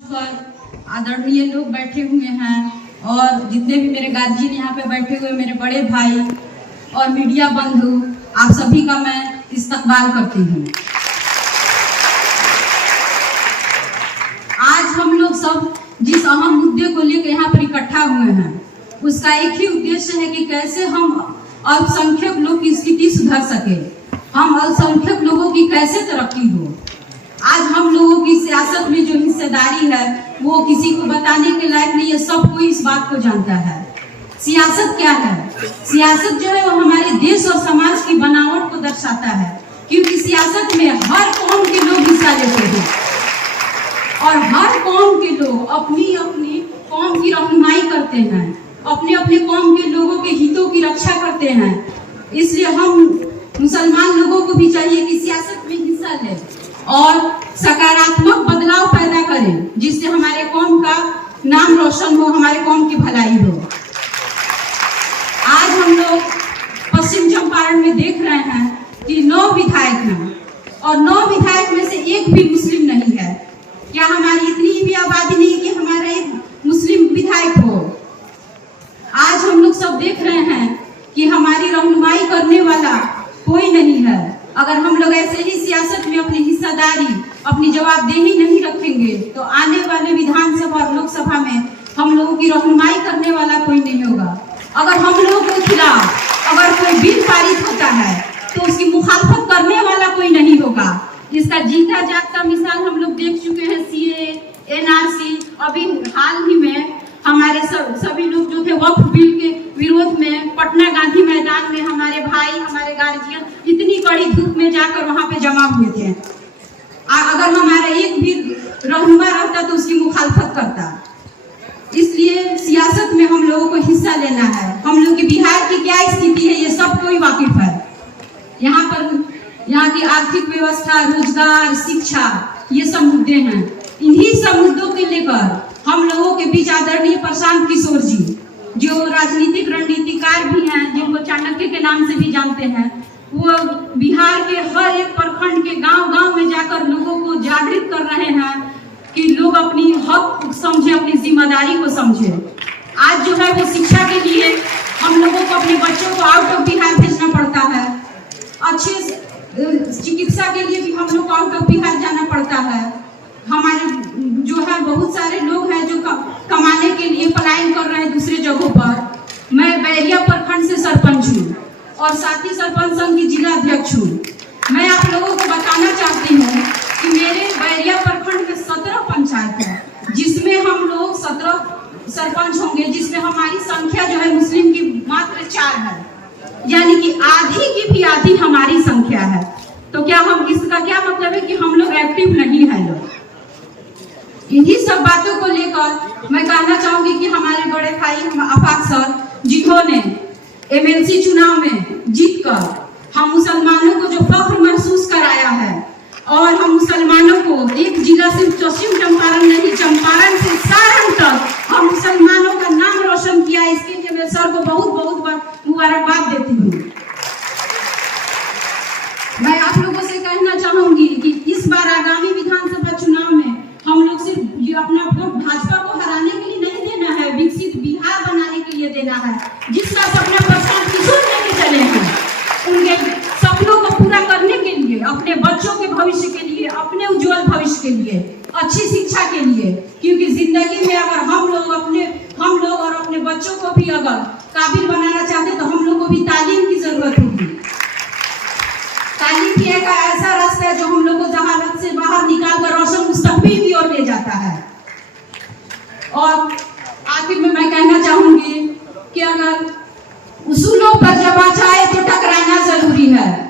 पर आदरणीय लोग बैठे हुए हैं और जितने भी मेरे गार्जियन यहाँ पे बैठे हुए, मेरे बड़े भाई और मीडिया बंधु, आप सभी का मैं इस्तकबाल करती हूँ। आज हम लोग सब जिस अहम मुद्दे को लेकर यहाँ पर इकट्ठा हुए हैं, उसका एक ही उद्देश्य है कि कैसे हम अल्पसंख्यक लोग की स्थिति सुधर सके, हम अल्पसंख्यक लोगों की कैसे तरक्की हो। आज हम लोगों की सियासत में जो हिस्सेदारी है वो किसी को बताने के लायक नहीं है, सब कोई इस बात को जानता है। सियासत क्या है? सियासत जो है वो हमारे देश और समाज की बनावट को दर्शाता है, क्योंकि सियासत में हर कौम के लोग हिस्सा लेते हैं और हर कौम के लोग अपनी अपनी कौम की रहनुमाई करते हैं, अपने अपने कौम के लोगों के हितों की रक्षा करते हैं। इसलिए हम मुसलमान लोगों को भी चाहिए कि सियासत में हिस्सा लें और सकारात्मक बदलाव पैदा करें, जिससे हमारे कौम का नाम रोशन हो, हमारे कौम की भलाई हो। आज हम लोग पश्चिम चंपारण में देख रहे हैं कि 9 विधायक हैं और 9 विधायक में से एक भी मुस्लिम नहीं है। क्या हमारी इतनी भी आबादी नहीं है कि हमारा एक मुस्लिम विधायक हो? आज हम लोग सब देख रहे हैं कि हमारी रहनुमाई करने वाला कोई नहीं है। अगर हम लोग ऐसे ही सियासत में अपनी हिस्सेदारी, अपनी जवाबदेही नहीं रखेंगे तो आने वाले विधानसभा और लोकसभा में हम लोगों की रहनुमाई करने वाला कोई नहीं होगा। अगर हम लोगों के खिलाफ अगर कोई बिल पारित होता है तो उसकी मुखालफत करने वाला कोई नहीं होगा। इसका जीता जागता मिसाल हम लोग देख चुके हैं। सीए, एनआरसी, अभी हाल ही में हमारे सभी लोग जो थे वक्फ बिल के विरोध में पटना गांधी मैदान में हमारे भाई, हमारे गार्जियन इतनी कड़ी धूप में जाकर वहां पे जमा हुए थे। अगर हमारा एक भी रहनुमा रहता तो उसकी मुखालफत करता। इसलिए सियासत में हम लोगों को हिस्सा लेना है। हम लोग की बिहार की क्या स्थिति है ये सब कोई वाकिफ है। यहाँ की आर्थिक व्यवस्था, रोजगार, शिक्षा, ये सब मुद्दे हैं। इन्हीं सब मुद्दों को लेकर हम लोगों के बीच आदरणीय प्रशांत किशोर जी, जो राजनीतिक रणनीतिकार भी हैं, जिनको चाणक्य के नाम से भी जानते हैं, वो बिहार के हर एक प्रखंड के गांव-गांव में जाकर लोगों को जागृत कर रहे हैं कि लोग अपनी हक समझे, अपनी जिम्मेदारी को समझे। आज जो है वो शिक्षा के लिए हम लोगों को अपने बच्चों को आउट ऑफ बिहार भेजना पड़ता है। अच्छे चिकित्सा के लिए भी हम लोग को आउट ऑफ बिहार जाना पड़ता है। हमारे जो है बहुत सारे लोग हैं जो कमाने के लिए पलायन कर रहे हैं दूसरे जगहों पर। मैं बैरिया प्रखंड से सरपंच हूँ और साथ ही सरपंच संघ की जिला अध्यक्ष हूँ। मैं आप लोगों को बताना चाहती हूँ कि मेरे बैरिया प्रखंड में 17 पंचायत है, जिसमें हम लोग 17 सरपंच होंगे, जिसमें हमारी संख्या जो है मुस्लिम की मात्र 4 है, यानी कि आधी की भी आधी हमारी संख्या है। तो क्या हम, इसका क्या मतलब है कि हम लोग एक्टिव नहीं है लोग। इन्हीं सब बातों को लेकर मैं कहना चाहूंगी कि हमारे बड़े भाई आफाक सर, जिन्होंने एमएलसी चुनाव में जीतकर हम मुसलमानों को जो फख्र महसूस कराया है और हम मुसलमानों को एक जिला सिर्फ पश्चिम चंपारण नहीं, चंपारण से सारण तक हम मुसलमानों का नाम रोशन किया, इसके लिए मैं सर को बहुत बहुत मुबारकबाद देती हूँ। मैं आप लोगों से कहना चाहूंगी कि इस बार आगामी विधानसभा चुनाव में हम लोग सिर्फ अपना वोट भाजपा को हराने के लिए नहीं देना है, विकसित बिहार बनाने के लिए देना है। जिसका सपना प्रशांत किशोर लेके चले हैं, उनके सपनों को पूरा करने के लिए, अपने बच्चों के भविष्य के लिए, अपने उज्जवल भविष्य के लिए, अच्छी शिक्षा के लिए, क्योंकि जिंदगी में अगर हम लोग और अपने बच्चों को भी अगर काबिल बनाना चाहते तो हम लोग को भी तालीम की जरूरत होगी। तालीम ही एक ऐसा रास्ता है जो हम लोग को जहालत से बाहर निकाल कर रोशन मुस्तकबिल की ओर ले जाता है। और आखिर में मैं कहना चाहूंगी कि अगर उसूलों पर जब आ जाए तो टकराना जरूरी है।